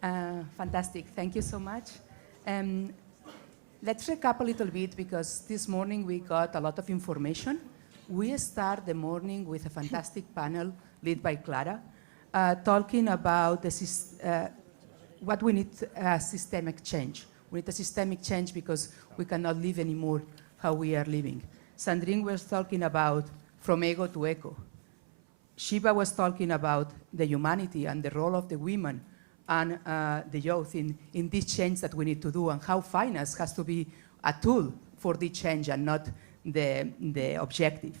Fantastic. Thank you so much. Let's recap a little bit because this morning we got a lot of information. We start the morning with a fantastic panel led by Clara, talking about what we need, systemic change. We need a systemic change because we cannot live anymore how we are living. Sandrine was talking about from ego to eco. Shiva was talking about the humanity and the role of the women and the youth in this change that we need to do, and how finance has to be a tool for the change and not the objective.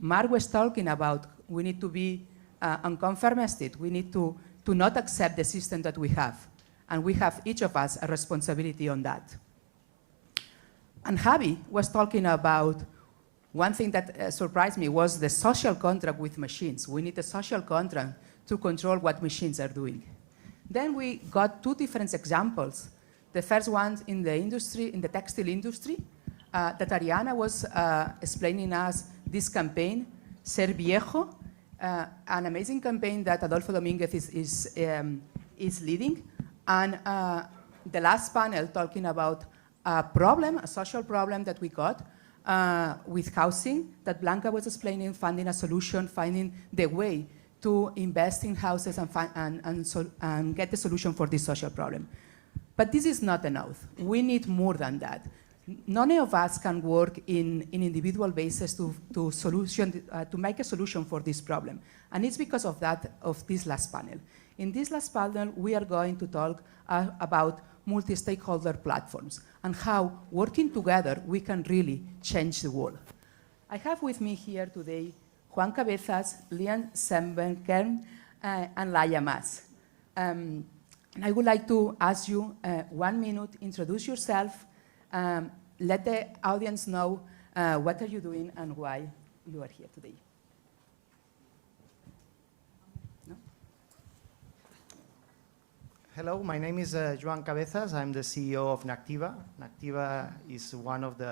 Mark was talking about we need to be unconformistic. We need to not accept the system that we have, and we have each of us a responsibility on that. And Javi was talking about one thing that surprised me was the social contract with machines. We need a social contract to control what machines are doing. Then we got two different examples. The first one in the industry, in the textile industry, that Ariana was explaining us this campaign, Ser Viejo, an amazing campaign that Adolfo Dominguez is leading. And the last panel talking about a problem, a social problem that we got with housing that Blanca was explaining, finding a solution, finding the way to invest in houses and get the solution for this social problem. But this is not enough. We need more than that. None of us can work in individual basis to make a solution for this problem. And it's because of that, of this last panel. In this last panel, we are going to talk about multi-stakeholder platforms and how working together we can really change the world. I have with me here today Juan Cabezas, Lian Sembenkern, and Laia Mas. And I would like to ask you 1 minute, introduce yourself, let the audience know what are you doing and why you are here today. No? Hello, my name is Joan Cabezas. I'm the CEO of Nactiva. Nactiva is one of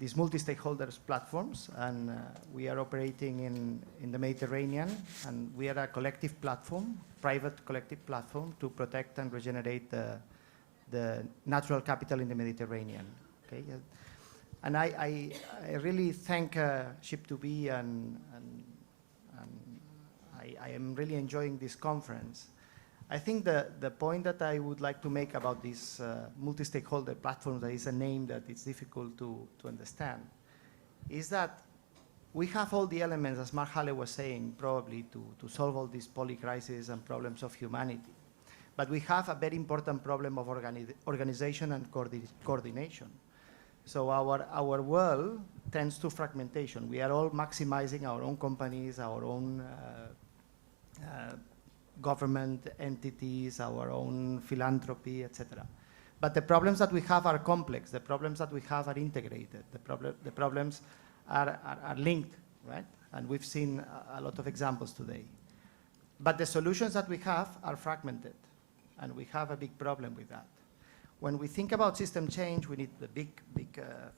these multi-stakeholders platforms, and we are operating in the Mediterranean, and we are a collective platform, private collective platform to protect and regenerate the natural capital in the Mediterranean. Okay? And I really thank Ship2B, and I am really enjoying this conference. I think the point that I would like to make about this multi-stakeholder platform, that is a name that it's difficult to understand, is that we have all the elements, as Mark Halle was saying, probably to solve all these polycrises and problems of humanity. But we have a very important problem of organization and coordination. So our world tends to fragmentation. We are all maximizing our own companies, our own government entities, our own philanthropy, etc. But the problems that we have are complex. The problems that we have are integrated. The problems are linked, right? And we've seen a lot of examples today. But the solutions that we have are fragmented, and we have a big problem with that. When we think about system change, we need the big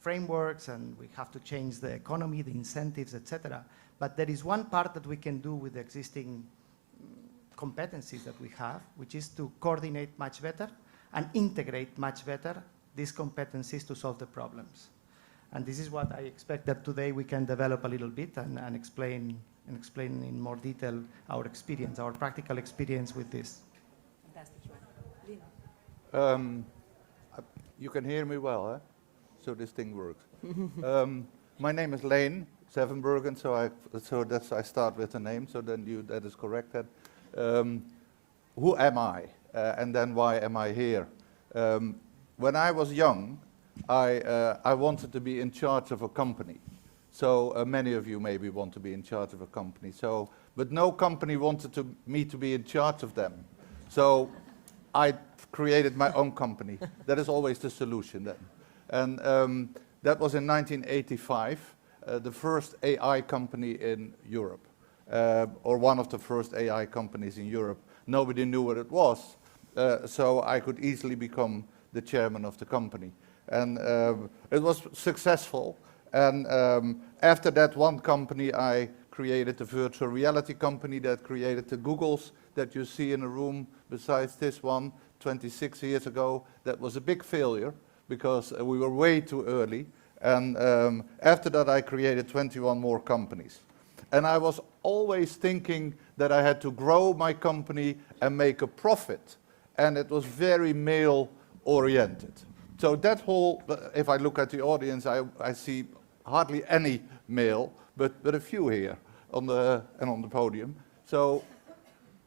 frameworks, and we have to change the economy, the incentives, etc. But there is one part that we can do with the existing competencies that we have, which is to coordinate much better and integrate much better these competencies to solve the problems. And this is what I expect that today we can develop a little bit and explain in more detail our experience, our practical experience with this. Fantastic. You can hear me well, eh? So this thing works. My name is Lane Zevenbergen, so that's I start with the name, so then that is corrected. Who am I, and then why am I here? When I was young, I wanted to be in charge of a company. So many of you maybe want to be in charge of a company. But no company wanted me to be in charge of them. So I created my own company. That is always the solution then. And that was in 1985, the first AI company in Europe. Or one of the first AI companies in Europe. Nobody knew what it was, so I could easily become the chairman of the company. And it was successful, and after that one company I created the virtual reality company, that created the Googles that you see in the room besides this one 26 years ago. That was a big failure because we were way too early. And after that, I created 21 more companies. And I was always thinking that I had to grow my company and make a profit. And it was very male-oriented. So that whole, if I look at the audience, I see hardly any male, but a few here on the podium. So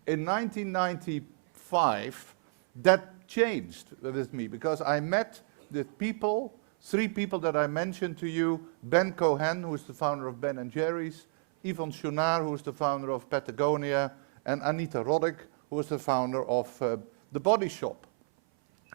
in 1995, that changed with me because I met the people, 3 people that I mentioned to you: Ben Cohen, who is the founder of Ben & Jerry's, Yvon Chouinard, who is the founder of Patagonia, and Anita Roddick, who is the founder of The Body Shop.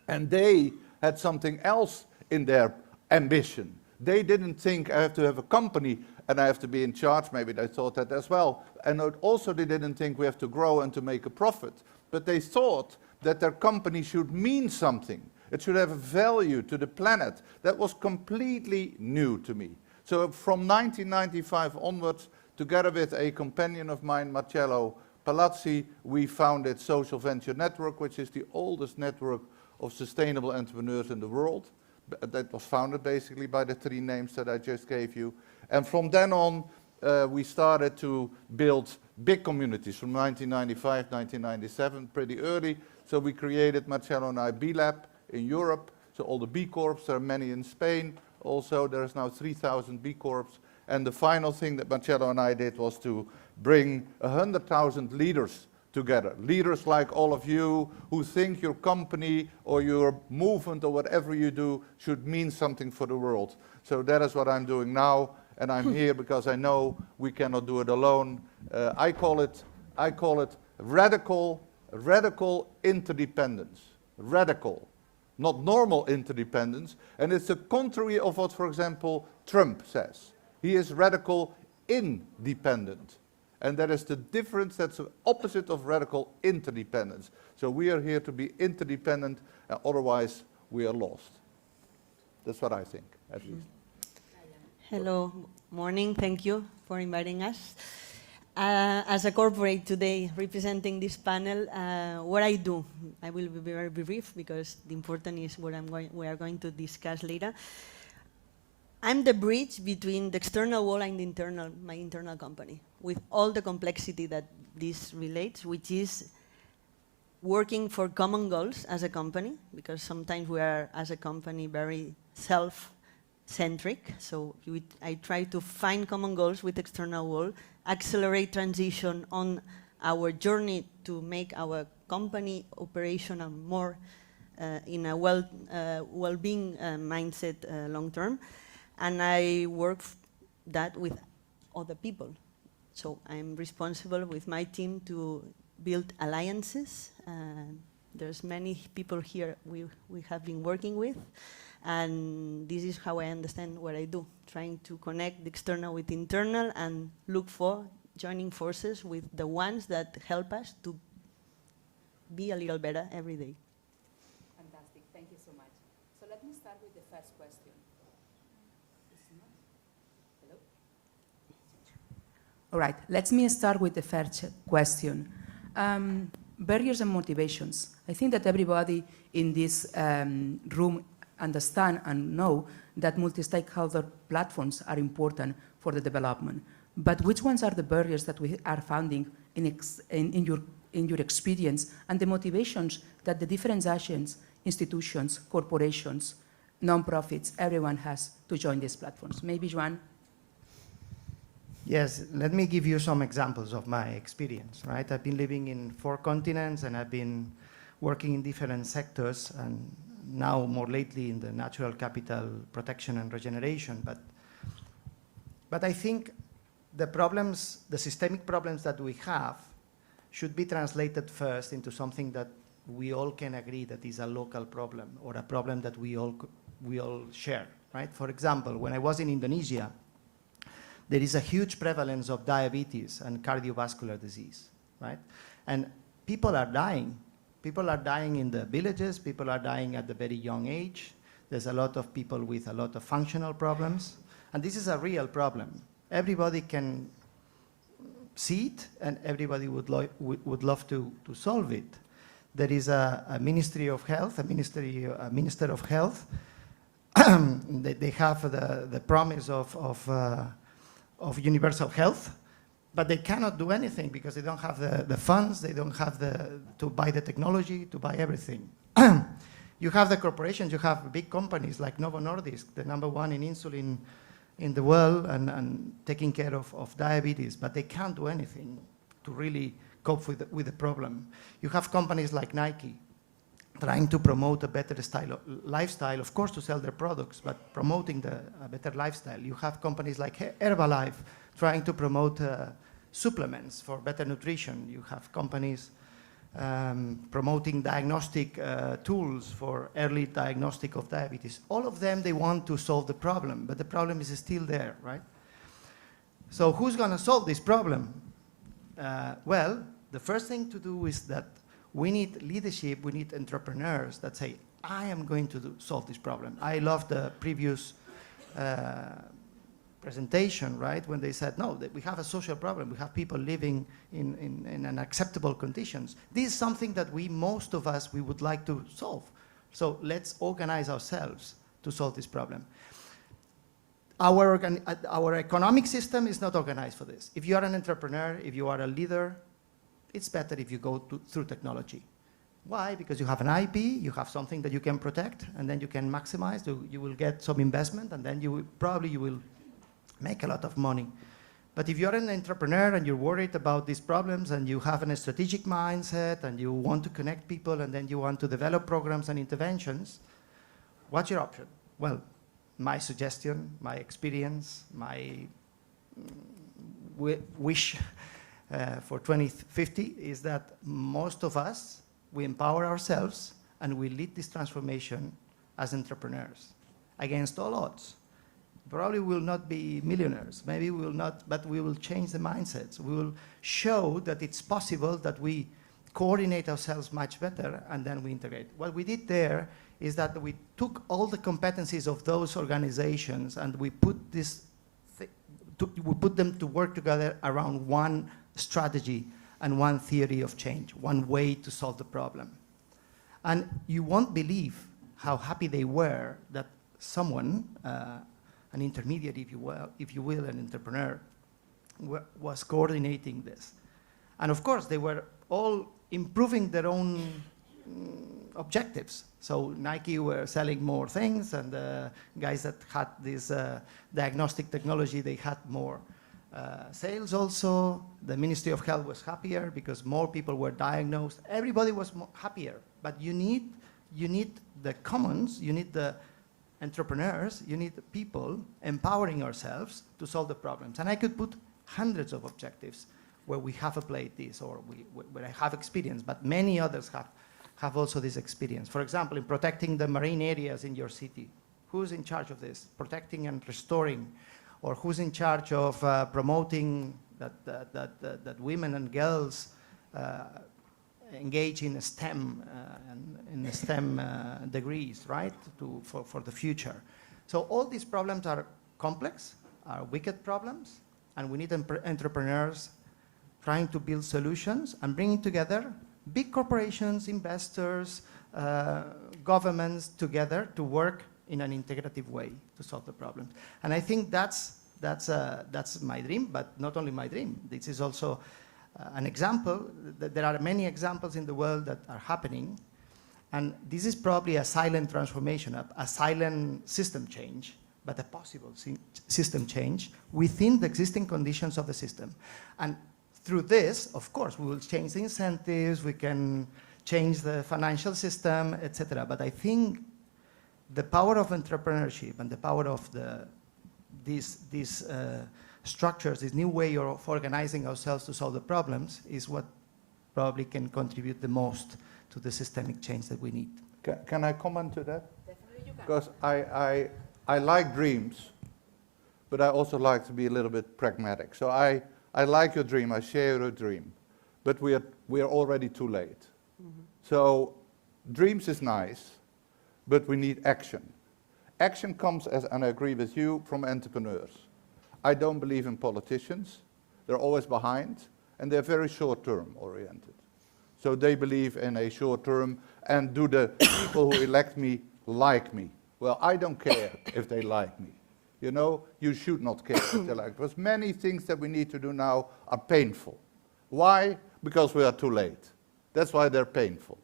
And they had something else in their ambition. They didn't think I have to have a company and I have to be in charge. Maybe they thought that as well. And also they didn't think we have to grow and to make a profit. But they thought that their company should mean something. It should have a value to the planet. That was completely new to me. So from 1995 onwards, together with a companion of mine, Marcello Palazzi, we founded Social Venture Network, which is the oldest network of sustainable entrepreneurs in the world. That was founded basically by the 3 names that I just gave you. And from then on, we started to build big communities from 1995, 1997, pretty early. So we created, Marcello and I, B-Lab in Europe. So all the B Corps, there are many in Spain. Also, there's now 3,000 B Corps. And the final thing that Marcello and I did was to bring 100,000 leaders together. Leaders like all of you who think your company or your movement or whatever you do should mean something for the world. So that is what I'm doing now, and I'm here because I know we cannot do it alone. I call it radical interdependence. Radical, not normal interdependence. And it's the contrary of what, for example, Trump says. He is radical independent. And that is the difference, that's the opposite of radical interdependence. So we are here to be interdependent, otherwise we are lost. That's what I think, at least. Hello, morning, thank you for inviting us. As a corporate today representing this panel, what I do, I will be very brief because the important is what we are going to discuss later. I'm the bridge between the external world and my internal company, with all the complexity that this relates, which is working for common goals as a company, because sometimes we are, as a company, very self-centric. So I try to find common goals with external world, accelerate transition on our journey to make our company operational more in a well-being mindset long term. And I work that with other people. So I'm responsible with my team to build alliances. There's many people here we have been working with. And this is how I understand what I do, trying to connect the external with internal and look for joining forces with the ones that help us to be a little better every day. Fantastic, thank you so much. So let me start with the first question. Hello? All right, let me start with the first question. Barriers and motivations. I think that everybody in this room understand and know that multi-stakeholder platforms are important for the development. But which ones are the barriers that we are finding in your experience, and the motivations that the different agents, institutions, corporations, non-profits, everyone has to join these platforms? Maybe Joan? Yes, let me give you some examples of my experience, right? I've been living in 4 continents and I've been working in different sectors, and now more lately in the natural capital protection and regeneration. But I think the problems, the systemic problems that we have should be translated first into something that we all can agree that is a local problem, or a problem that we all share, right? For example, when I was in Indonesia, there is a huge prevalence of diabetes and cardiovascular disease, right? And people are dying. People are dying in the villages. People are dying at a very young age. There's a lot of people with a lot of functional problems. And this is a real problem. Everybody can see it, and everybody would love to solve it. There is a Ministry of Health, a Minister of Health. They have the promise of universal health, but they cannot do anything because they don't have the funds, they don't have to buy the technology, to buy everything. You have the corporations, you have big companies like Novo Nordisk, the #1 in insulin in the world and taking care of diabetes, but they can't do anything to really cope with the problem. You have companies like Nike trying to promote a better lifestyle, of course to sell their products, but promoting a better lifestyle. You have companies like Herbalife trying to promote supplements for better nutrition. You have companies promoting diagnostic tools for early diagnostic of diabetes. All of them, they want to solve the problem, but the problem is still there, right? So who's going to solve this problem? Well, the first thing to do is that we need leadership, we need entrepreneurs that say, I am going to solve this problem. I love the previous presentation, right, when they said, no, that we have a social problem. We have people living in unacceptable conditions. This is something that most of us, we would like to solve. So let's organize ourselves to solve this problem. Our economic system is not organized for this. If you are an entrepreneur, if you are a leader, it's better if you go through technology. Why? Because you have an IP, you have something that you can protect, and then you can maximize, you will get some investment, and then you will make a lot of money. But if you're an entrepreneur and you're worried about these problems and you have a strategic mindset and you want to connect people and then you want to develop programs and interventions, what's your option? Well, my suggestion, my experience, my wish for 2050 is that most of us, we empower ourselves and we lead this transformation as entrepreneurs against all odds. Probably we will not be millionaires, maybe we will not, but we will change the mindsets. We will show that it's possible that we coordinate ourselves much better and then we integrate. What we did there is that we took all the competencies of those organizations and we put we put them to work together around one strategy and one theory of change, one way to solve the problem. And you won't believe how happy they were that someone, an intermediary, if you will, an entrepreneur, was coordinating this. And of course, they were all improving their own objectives. So Nike were selling more things, and the guys that had this diagnostic technology, they had more sales also. The Ministry of Health was happier because more people were diagnosed. Everybody was happier. But you need the commons, you need the entrepreneurs, you need the people empowering ourselves to solve the problems. And I could put hundreds of objectives where we have applied this or where I have experience, but many others have also this experience. For example, in protecting the marine areas in your city. Who's in charge of this? Protecting and restoring. Or who's in charge of promoting that women and girls engage in STEM and in STEM degrees, right, for the future. So all these problems are complex, are wicked problems, and we need entrepreneurs trying to build solutions and bringing together big corporations, investors, governments together to work in an integrative way to solve the problems. And I think that's my dream, but not only my dream. This is also an example. There are many examples in the world that are happening, and this is probably a silent transformation, a silent system change, but a possible system change within the existing conditions of the system. And through this, of course, we will change the incentives, we can change the financial system, etc. But I think the power of entrepreneurship and the power of these structures, this new way of organizing ourselves to solve the problems is what probably can contribute the most to the systemic change that we need. Can I comment to that? Definitely you can. Because I like dreams, but I also like to be a little bit pragmatic. So I like your dream, I share your dream, but we are already too late. Mm-hmm. So dreams is nice, but we need action. Action comes, and I agree with you, from entrepreneurs. I don't believe in politicians, They're always behind, and they're very short-term oriented. So they believe in a short-term, and do the people who elect me like me? Well, I don't care if they like me. You know, you should not care if they like me. Because many things that we need to do now are painful. Why? Because we are too late. That's why they're painful.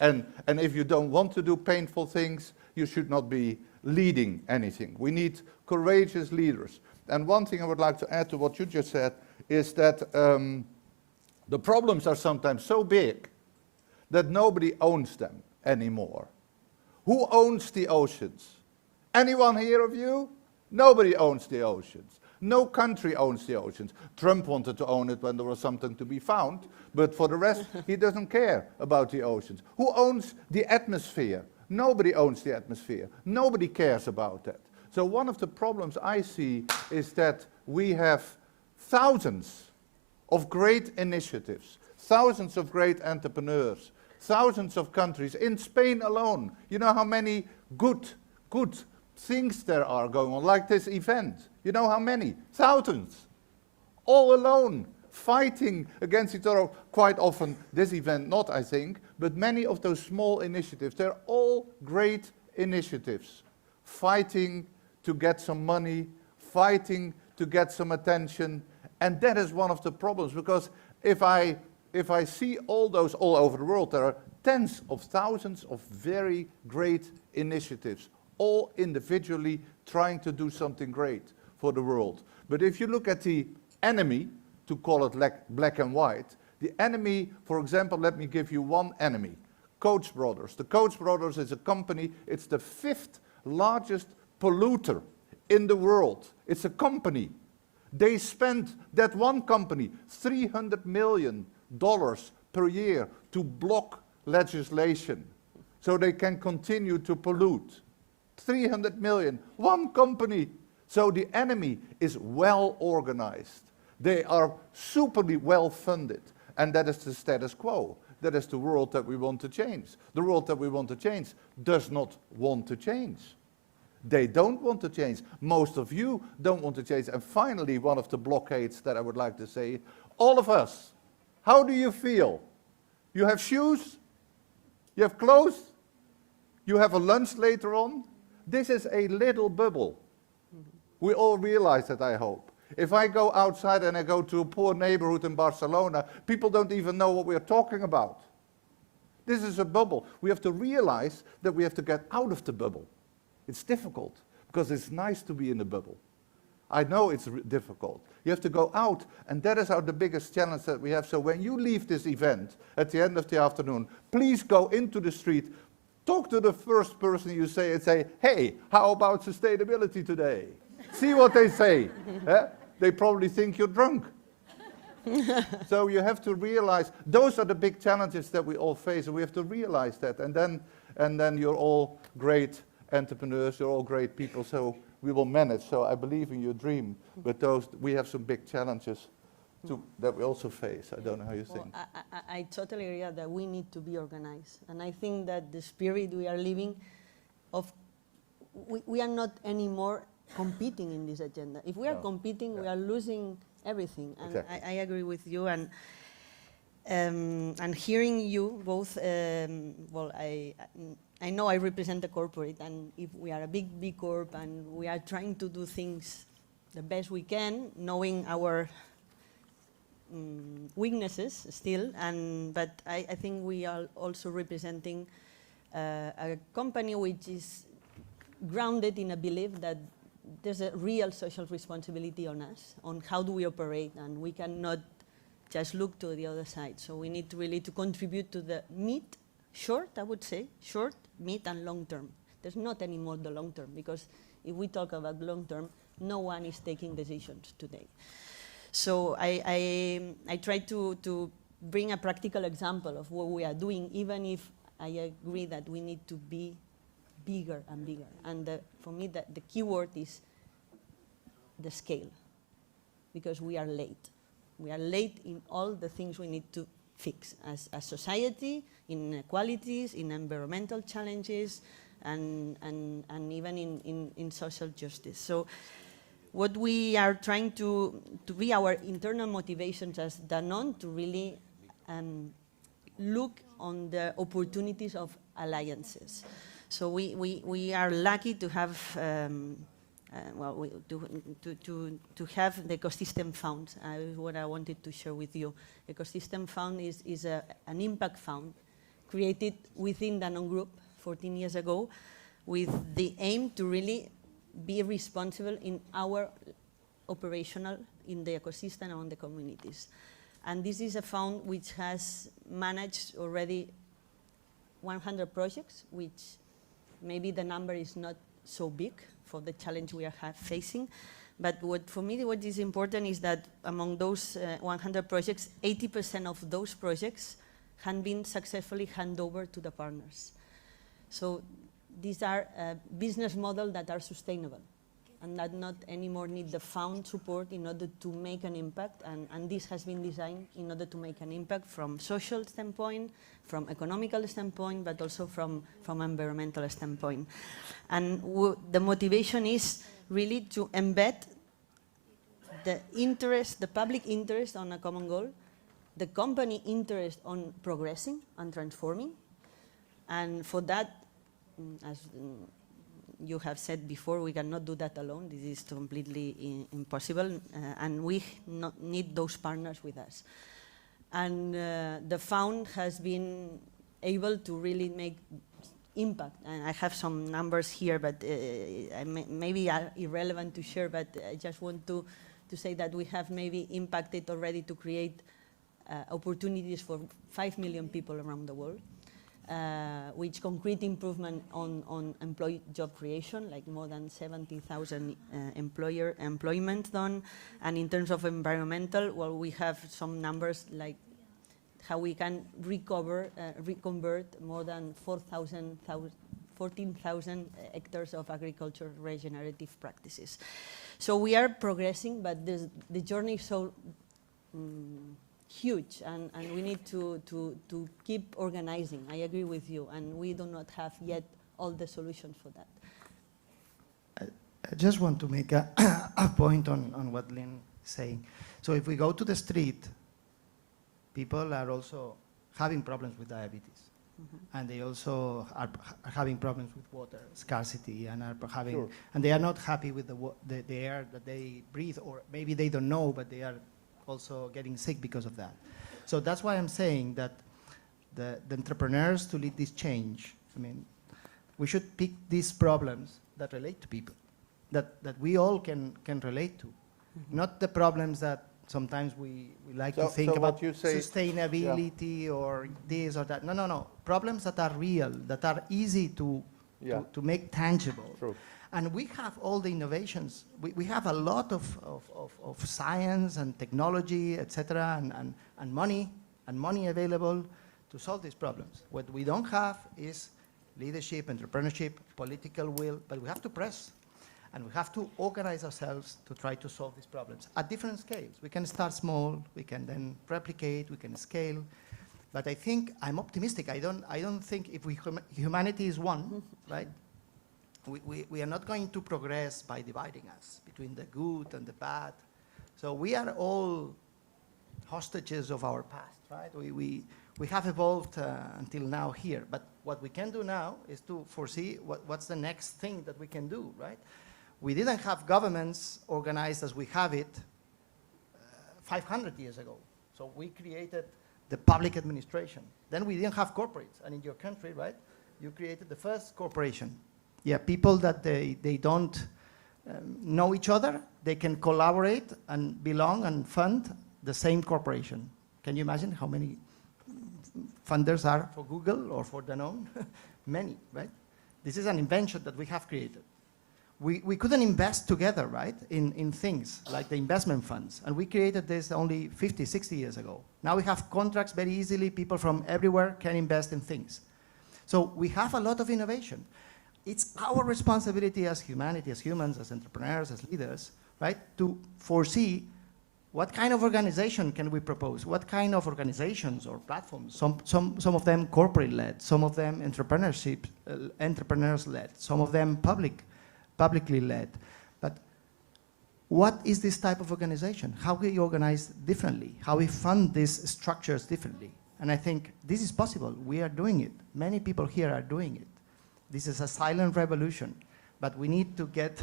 And if you don't want to do painful things, you should not be leading anything. We need courageous leaders. And one thing I would like to add to what you just said is that the problems are sometimes so big that nobody owns them anymore. Who owns the oceans? Anyone here of you? Nobody owns the oceans. No country owns the oceans. Trump wanted to own it when there was something to be found, but for the rest, he doesn't care about the oceans. Who owns the atmosphere? Nobody owns the atmosphere. Nobody cares about that. So one of the problems I see is that we have thousands of great initiatives, thousands of great entrepreneurs, thousands of countries. In Spain alone, you know how many good things there are going on, like this event. You know how many? Thousands. All alone, fighting against each other. Quite often, this event not, I think, but many of those small initiatives, they're all great initiatives. Fighting to get some money, fighting to get some attention. And that is one of the problems, because if I see all those all over the world, there are tens of thousands of very great initiatives, all individually trying to do something great for the world. But if you look at the enemy, to call it black and white, the enemy, for example, let me give you one enemy, Koch Brothers. The Koch Brothers is a company, it's the 5th largest polluter in the world. It's a company. They spend, that one company, $300 million per year to block legislation so they can continue to pollute. 300 million, one company. So the enemy is well organized. They are superly well funded. And that is the status quo. That is the world that we want to change. The world that we want to change does not want to change. They don't want to change. Most of you don't want to change. And finally, one of the blockades that I would like to say, all of us, how do you feel? You have shoes? You have clothes? You have a lunch later on? This is a little bubble. We all realize that, I hope. If I go outside and I go to a poor neighborhood in Barcelona, people don't even know what we're talking about. This is a bubble. We have to realize that we have to get out of the bubble. It's difficult, because it's nice to be in a bubble. I know it's difficult. You have to go out, and that is the biggest challenge that we have. So when you leave this event at the end of the afternoon, please go into the street, talk to the first person you say, and say, hey, how about sustainability today? See what they say. They probably think you're drunk. So you have to realize, those are the big challenges that we all face, and we have to realize that. And then you're all great entrepreneurs, you're all great people, so we will manage. So I believe in your dream, but we have some big challenges that we also face. I don't know how you think. I totally agree that we need to be organized. And I think that the spirit we are living, we are not anymore competing in this agenda. If we are competing, we are losing everything. And exactly. I agree with you. And hearing you both, I know I represent a corporate, and if we are a big B Corp and we are trying to do things the best we can, knowing our weaknesses still, but I think we are also representing a company which is grounded in a belief that there's a real social responsibility on us, on how do we operate, and we cannot just look to the other side. So we need to really contribute to the short, mid, and long term. There's not anymore the long term, because if we talk about long term, no one is taking decisions today. So I try to bring a practical example of what we are doing, even if I agree that we need to be bigger and bigger. And for me, the key word is the scale, because we are late. We are late in all the things we need to fix as a society, in inequalities, in environmental challenges, and even in social justice. So what we are trying to to be our internal motivations as Danone to really look on the opportunities of alliances. So we are lucky to have to have the ecosystem fund. What I wanted to share with you. Ecosystem fund is an impact fund created within Danone Group 14 years ago, with the aim to really be responsible in our operational in the ecosystem and on the communities. And this is a fund which has managed already 100 projects, which maybe the number is not so big for the challenge we are facing. But for me, what is important is that among those 100 projects, 80% of those projects have been successfully handed over to the partners. So these are business models that are sustainable and that not anymore need the fund support in order to make an impact. And this has been designed in order to make an impact from social standpoint, from economical standpoint, but also from environmental standpoint. And the motivation is really to embed the interest, the public interest on a common goal, the company interest on progressing and transforming. And for that, as you have said before, we cannot do that alone. This is completely impossible, and we need those partners with us. And the fund has been able to really make impact. And I have some numbers here, but maybe are irrelevant to share, but I just want to say that we have maybe impacted already to create opportunities for 5 million people around the world. Which concrete improvement on employee job creation, like more than 70,000 employment done. And in terms of environmental, well, we have some numbers like how we can reconvert more than 14,000 hectares of agriculture regenerative practices. So we are progressing, but the journey is so huge, and we need to keep organizing. I agree with you, and we do not have yet all the solutions for that. I just want to make a point on what Lynn is saying. So if we go to the street, people are also having problems with diabetes. Mm-hmm. And they also are having problems with water scarcity, and are having, sure. And they are not happy with the air that they breathe, or maybe they don't know, but they are also getting sick because of that. So that's why I'm saying that the entrepreneurs to lead this change, I mean, we should pick these problems that relate to people, that we all can relate to, mm-hmm. Not the problems that sometimes we like to think about sustainability, yeah. Or this or that. No. Problems that are real, that are easy to make tangible. True. And we have all the innovations. We have a lot of science and technology, etc., and money available to solve these problems. What we don't have is leadership, entrepreneurship, political will, but we have to press. And we have to organize ourselves to try to solve these problems at different scales. We can start small, we can then replicate, we can scale. But I think I'm optimistic. I don't think if humanity is one, right? We are not going to progress by dividing us between the good and the bad. So we are all hostages of our past, right? We have evolved until now here, but what we can do now is to foresee what's the next thing that we can do, right? We didn't have governments organized as we have it 500 years ago. So we created the public administration. Then we didn't have corporates, and in your country, right, you created the first corporation. Yeah, people that they don't know each other, they can collaborate and belong and fund the same corporation. Can you imagine how many funders are for Google or for Danone? Many, right? This is an invention that we have created. We couldn't invest together, right, in things like the investment funds. And we created this only 50, 60 years ago. Now we have contracts very easily. People from everywhere can invest in things. So we have a lot of innovation. It's our responsibility as humanity, as humans, as entrepreneurs, as leaders, right, to foresee what kind of organization can we propose, what kind of organizations or platforms, some of them corporate-led, some of them entrepreneurs-led, some of them publicly led. But what is this type of organization? How we organize differently? How we fund these structures differently? And I think this is possible. We are doing it. Many people here are doing it. This is a silent revolution, but we need to get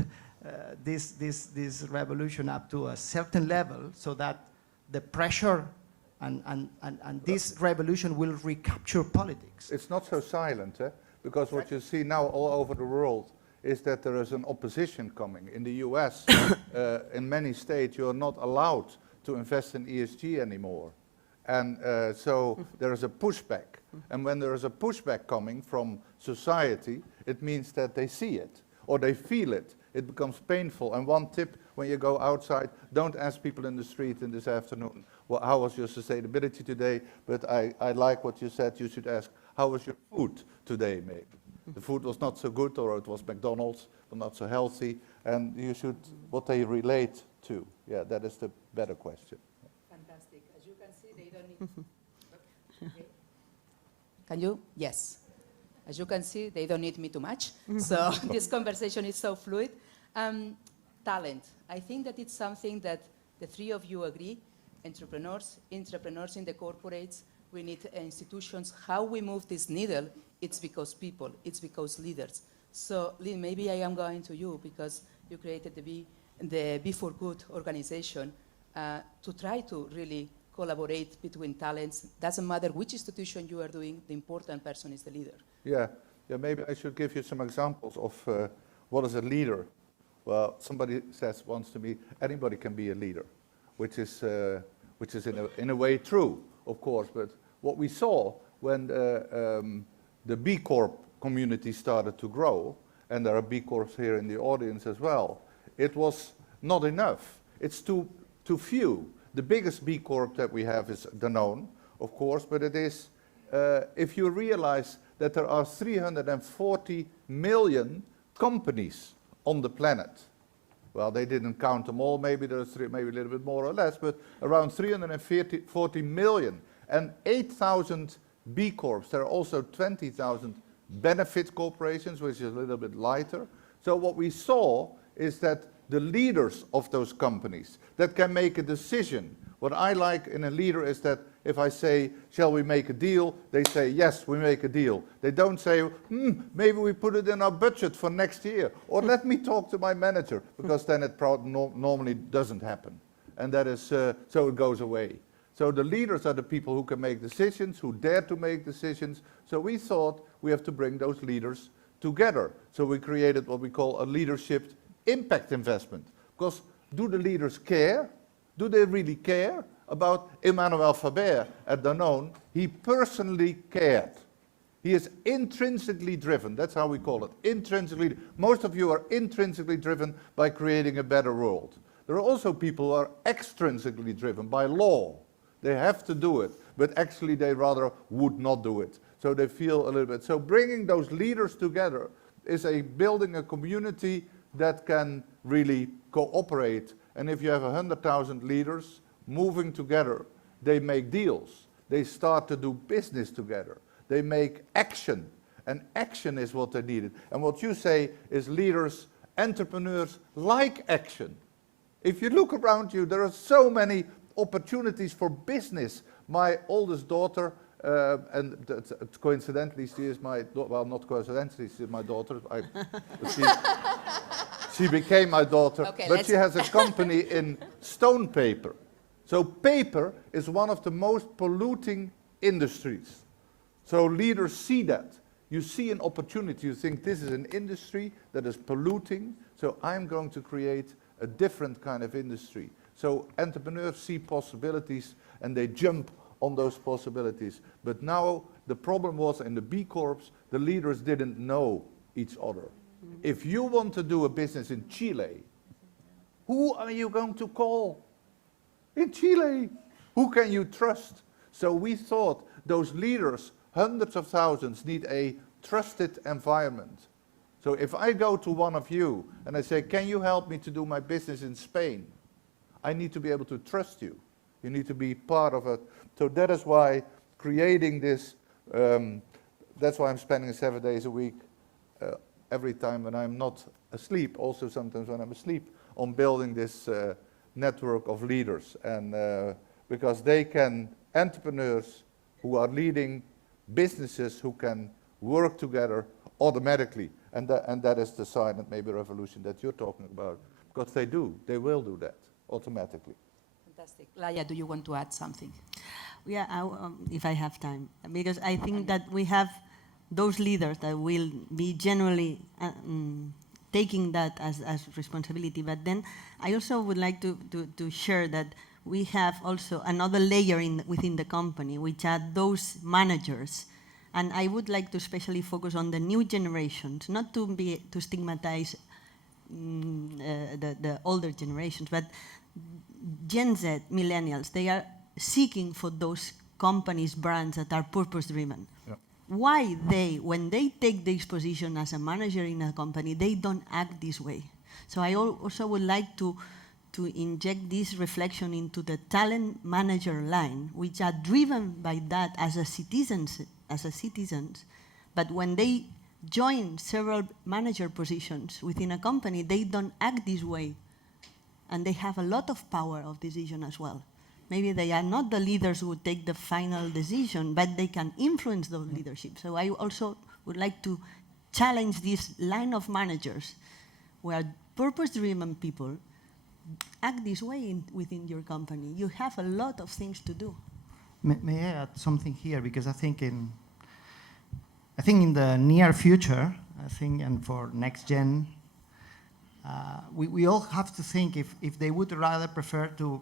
this revolution up to a certain level so that the pressure and this revolution will recapture politics. It's not so silent, because what you see now all over the world is that there is an opposition coming. In the US, in many states, you're not allowed to invest in ESG anymore. And so there is a pushback. And when there is a pushback coming from society, it means that they see it or they feel it. It becomes painful. And one tip, when you go outside, don't ask people in the street in this afternoon, well, how was your sustainability today? But I like what you said. You should ask, how was your food today, maybe? The food was not so good, or it was McDonald's, but not so healthy. And you should, what they relate to. Yeah, that is the better question. Fantastic. As you can see, they don't need... Okay. Can you? Yes. As you can see, they don't need me too much. So this conversation is so fluid. Talent. I think that it's something that the three of you agree. Entrepreneurs in the corporates, we need institutions. How we move this needle, it's because people, it's because leaders. So Lynn, maybe I am going to you because you created the Be for Good organization to try to really collaborate between talents. Doesn't matter which institution you are doing, the important person is the leader. Yeah, maybe I should give you some examples of what is a leader. Well, somebody says once to me, anybody can be a leader, which is in a way true, of course. But what we saw when the B Corp community started to grow, and there are B Corps here in the audience as well, it was not enough. It's too few. The biggest B Corp that we have is Danone, of course, but it is, if you realize that there are 340 million companies on the planet. Well, they didn't count them all, maybe there's maybe a little bit more or less, but around 340 million. And 8,000 B Corps. There are also 20,000 benefit corporations, which is a little bit lighter. So what we saw is that the leaders of those companies that can make a decision. What I like in a leader is that if I say, shall we make a deal? They say, yes, we make a deal. They don't say, maybe we put it in our budget for next year. Or let me talk to my manager, because then it normally doesn't happen. And that is, so it goes away. So the leaders are the people who can make decisions, who dare to make decisions. So we thought we have to bring those leaders together. So we created what we call a leadership impact investment. Because do the leaders care? Do they really care about Emmanuel Faber at Danone? He personally cared. He is intrinsically driven. That's how we call it, intrinsically. Most of you are intrinsically driven by creating a better world. There are also people who are extrinsically driven by law. They have to do it, but actually they rather would not do it. So they feel a little bit. So bringing those leaders together is building a community that can really cooperate. And if you have 100,000 leaders moving together, they make deals. They start to do business together. They make action. And action is what they needed. And what you say is leaders, entrepreneurs like action. If you look around you, there are so many opportunities for business. My oldest daughter, and coincidentally, she is my, well, not coincidentally, she is my daughter. She became my daughter, okay, but she has a company in stone paper. So paper is one of the most polluting industries. So leaders see that. You see an opportunity, you think this is an industry that is polluting, so I'm going to create a different kind of industry. So entrepreneurs see possibilities and they jump on those possibilities. But now the problem was in the B Corps, the leaders didn't know each other. If you want to do a business in Chile, who are you going to call? In Chile, who can you trust? So we thought those leaders, hundreds of thousands, need a trusted environment. So if I go to one of you and I say, can you help me to do my business in Spain? I need to be able to trust you. You need to be part of it. So that is why creating this, that's why I'm spending 7 days a week, every time when I'm not asleep, also sometimes when I'm asleep, on building this network of leaders, and because they can, entrepreneurs who are leading businesses who can work together automatically, and that is the silent maybe revolution that you're talking about, because they will do that automatically. Fantastic. Laia, do you want to add something? Yeah, if I have time, because I think that we have those leaders that will be generally taking that as responsibility. But then I also would like to share that we have also another layer within the company, which are those managers. And I would like to especially focus on the new generations, not to stigmatize the older generations, but Gen Z, millennials, they are seeking for those companies, brands that are purpose-driven. Yeah. Why when they take this position as a manager in a company, they don't act this way? So I also would like to inject this reflection into the talent manager line, which are driven by that as a citizens, but when they join several manager positions within a company, they don't act this way, and they have a lot of power of decision as well. Maybe they are not the leaders who take the final decision, but they can influence the leadership. So I also would like to challenge this line of managers where purpose-driven people act this way within your company. You have a lot of things to do. May I add something here? Because I think in the near future, and for next gen, we all have to think if they would rather prefer to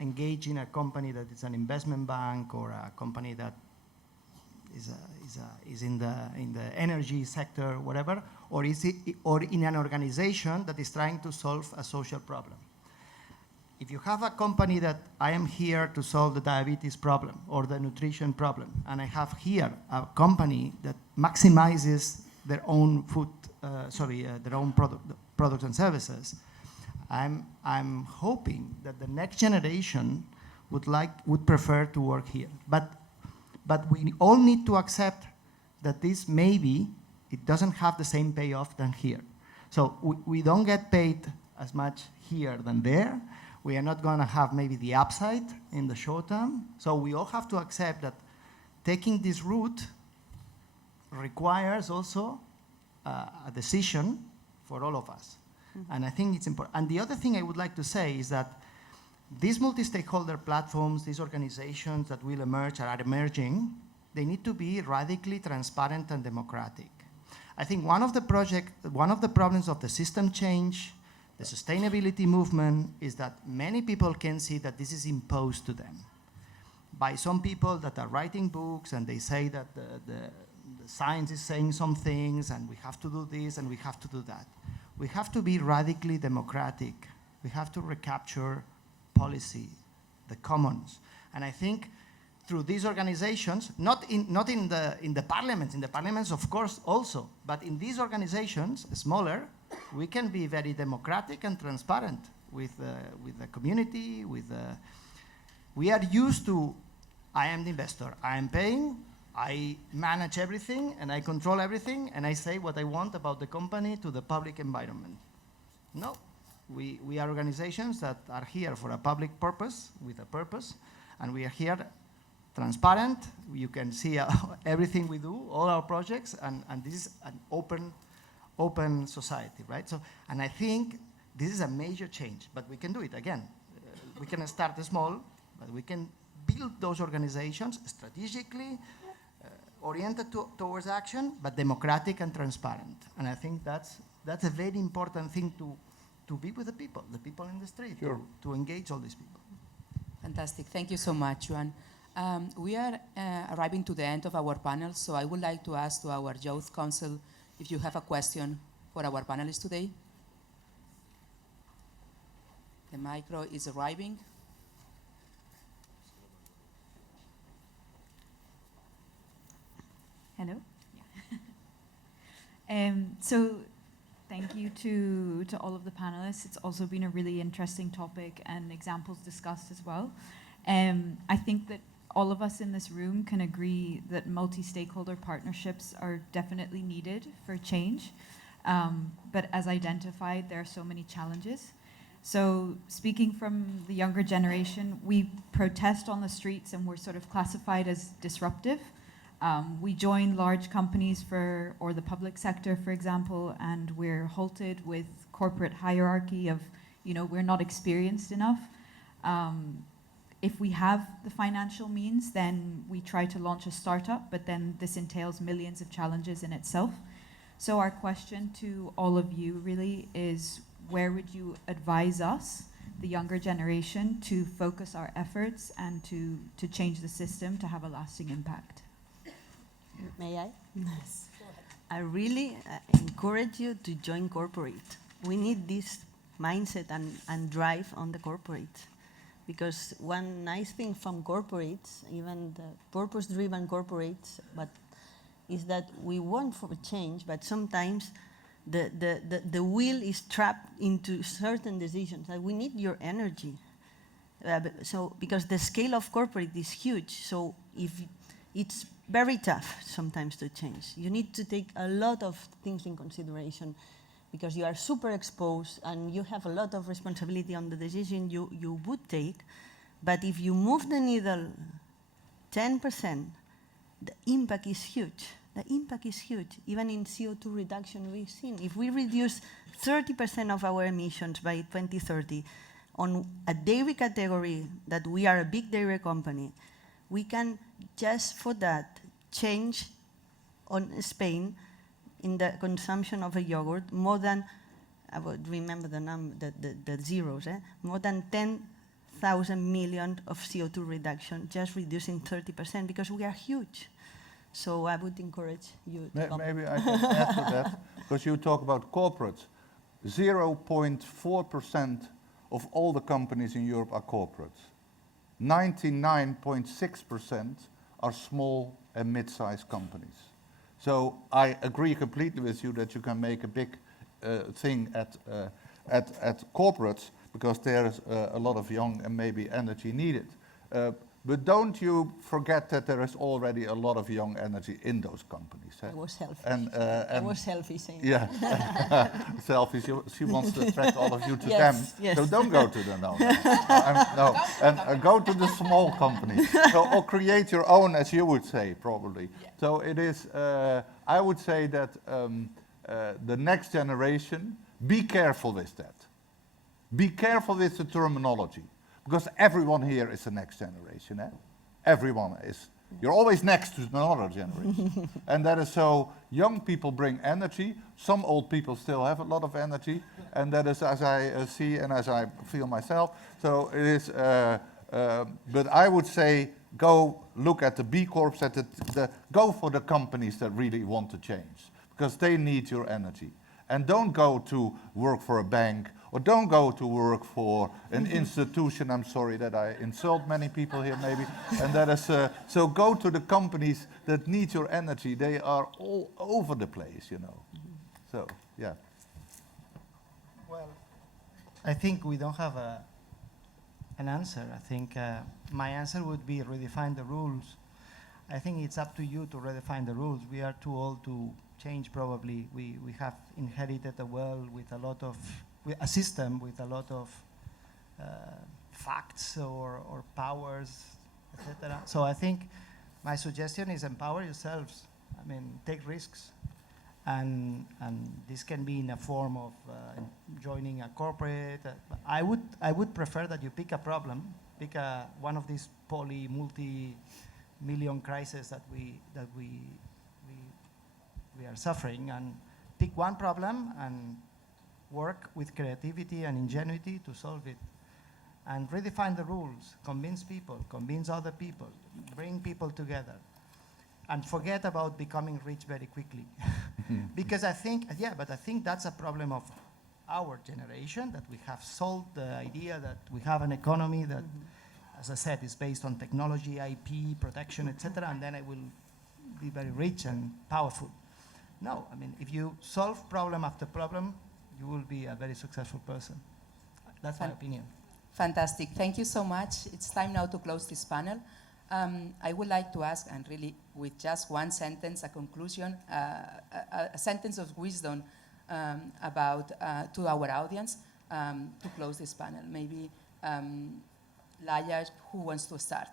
engage in a company that is an investment bank or a company that is in the energy sector, whatever, or in an organization that is trying to solve a social problem. If you have a company that I am here to solve the diabetes problem or the nutrition problem, and I have here a company that maximizes their own their own products and services, I'm hoping that the next generation would prefer to work here. But we all need to accept that this maybe it doesn't have the same payoff than here. So we don't get paid as much here than there. We are not going to have maybe the upside in the short term. So we all have to accept that taking this route requires also a decision for all of us. Mm-hmm. And I think it's important. And the other thing I would like to say is that these multi-stakeholder platforms, these organizations that will emerge or are emerging, they need to be radically transparent and democratic. I think one of the problems of the system change, the sustainability movement, is that many people can see that this is imposed to them by some people that are writing books, and they say that the science is saying some things, and we have to do this and we have to do that. We have to be radically democratic. We have to recapture policy, the commons. And I think through these organizations, not in the parliaments of course also, but in these organizations, smaller, we can be very democratic and transparent with the community. We are used to, I am the investor, I am paying, I manage everything, and I control everything, and I say what I want about the company to the public environment. No, we are organizations that are here for a public purpose, with a purpose, and we are here transparent. You can see everything we do, all our projects, and this is an open society, right? So, and I think this is a major change, but we can do it again. We can start small, but we can build those organizations strategically, oriented towards action, but democratic and transparent. And I think that's a very important thing to be with the people in the street, sure. to engage all these people. Fantastic. Thank you so much, Juan. We are arriving to the end of our panel, so I would like to ask to our Youth Council if you have a question for our panelists today. The micro is arriving. Hello. Yeah. So thank you to all of the panelists. It's also been a really interesting topic and examples discussed as well. I think that all of us in this room can agree that multi-stakeholder partnerships are definitely needed for change. But as identified, there are so many challenges. So speaking from the younger generation, we protest on the streets and we're sort of classified as disruptive. We join large companies or the public sector, for example, and we're halted with corporate hierarchy of, we're not experienced enough. If we have the financial means, then we try to launch a startup, but then this entails millions of challenges in itself. So our question to all of you really is, where would you advise us, the younger generation, to focus our efforts and to change the system to have a lasting impact? May I? Yes. I really encourage you to join corporate. We need this mindset and drive on the corporate. Because one nice thing from corporates, even the purpose-driven corporates, is that we want for change, but sometimes the will is trapped into certain decisions. We need your energy. Because the scale of corporate is huge, so if it's very tough sometimes to change. You need to take a lot of things in consideration because you are super exposed and you have a lot of responsibility on the decision you would take. But if you move the needle 10%, the impact is huge. The impact is huge. Even in CO2 reduction we've seen. If we reduce 30% of our emissions by 2030 on a dairy category that we are a big dairy company, we can just for that change on Spain in the consumption of a yogurt more than, I would remember the zeros, more than 10,000 million of CO2 reduction, just reducing 30% because we are huge. So I would encourage you to come. Maybe I can add to that, because you talk about corporates. 0.4% of all the companies in Europe are corporates. 99.6% are small and mid-sized companies. So I agree completely with you that you can make a big thing at corporates because there is a lot of young and maybe energy needed. But don't you forget that there is already a lot of young energy in those companies. I was selfish. I was selfish saying. Yeah, selfish. She wants to attract all of you to Yes, them. yes. So don't go to them. No. And go to the small companies. Or create your own, as you would say, probably. Yeah. So it is. I would say that the next generation. Be careful with that. Be careful with the terminology. Because everyone here is the next generation. Everyone is. You're always next to another generation. And that is so, young people bring energy. Some old people still have a lot of energy. And that is as I see and as I feel myself. So it is, but I would say, go look at the B Corps, go for the companies that really want to change. Because they need your energy. And don't go to work for a bank, or don't go to work for an institution. I'm sorry that I insult many people here maybe. And that is, so go to the companies that need your energy. They are all over the place, you know. So, yeah. Well, I think we don't have an answer. I think my answer would be redefine the rules. I think it's up to you to redefine the rules. We are too old to change probably. We have inherited a world with a lot of, a system with a lot of facts or powers, etc. So I think my suggestion is empower yourselves. I mean, take risks. And this can be in a form of joining a corporate. I would prefer that you pick a problem, pick one of these multi-million crises that we are suffering, and pick one problem and work with creativity and ingenuity to solve it. And redefine the rules, convince people, convince other people, bring people together. And forget about becoming rich very quickly. Because I think, but I think that's a problem of our generation, that we have solved the idea that we have an economy that, as I said, is based on technology, IP, protection, etc., and then it will be very rich and powerful. No, I mean, if you solve problem after problem, you will be a very successful person. That's my opinion. Fantastic. Thank you so much. It's time now to close this panel. I would like to ask, and really with just one sentence, a conclusion, a sentence of wisdom about to our audience to close this panel. Maybe Laia, who wants to start?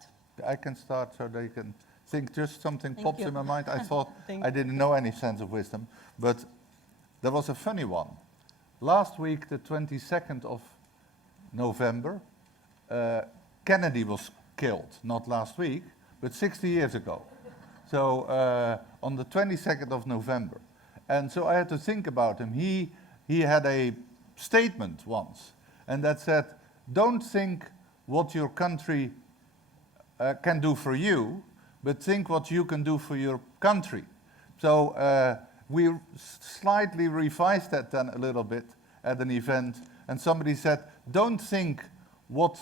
I can start so they can think. Just something Thank pops you. in my mind. I thought Thank I didn't know any sense of wisdom, but there was a funny one. Last week, the 22nd of November, Kennedy was killed. Not last week, but 60 years ago. So on the 22nd of November. And so I had to think about him. He had a statement once, and that said, don't think what your country can do for you, but think what you can do for your country. So we slightly revised that then a little bit at an event, and somebody said, don't think what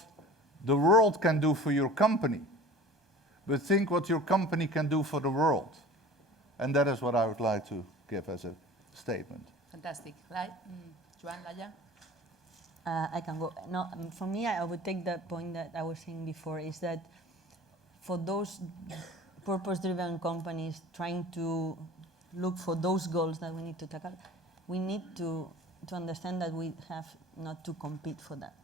the world can do for your company, but think what your company can do for the world. And that is what I would like to give as a statement. Fantastic. Joan, Laia? I can go. No, for me, I would take the point that I was saying before, is that for those purpose-driven companies trying to look for those goals that we need to tackle, we need to understand that we have not to compete for that.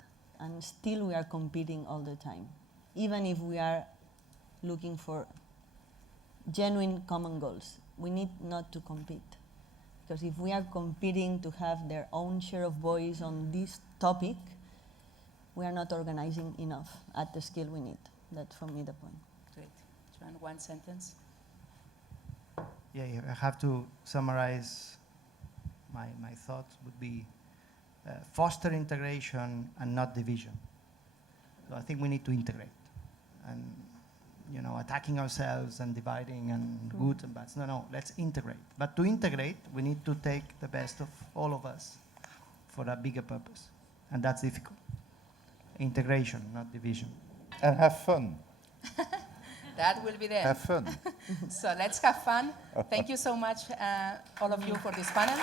And still we are competing all the time, even if we are looking for genuine common goals. We need not to compete. Because if we are competing to have their own share of voice on this topic, we are not organizing enough at the scale we need. That's for me the point. Great. Joan, one sentence. Yeah, I have to summarize my thoughts would be foster integration and not division. So I think we need to integrate. And attacking ourselves and dividing and good and bad. No, let's integrate. But to integrate, we need to take the best of all of us for a bigger purpose. And that's difficult. Integration, not division. And have fun. That will be there. Have fun. So let's have fun. Thank you so much, all of you, for this panel.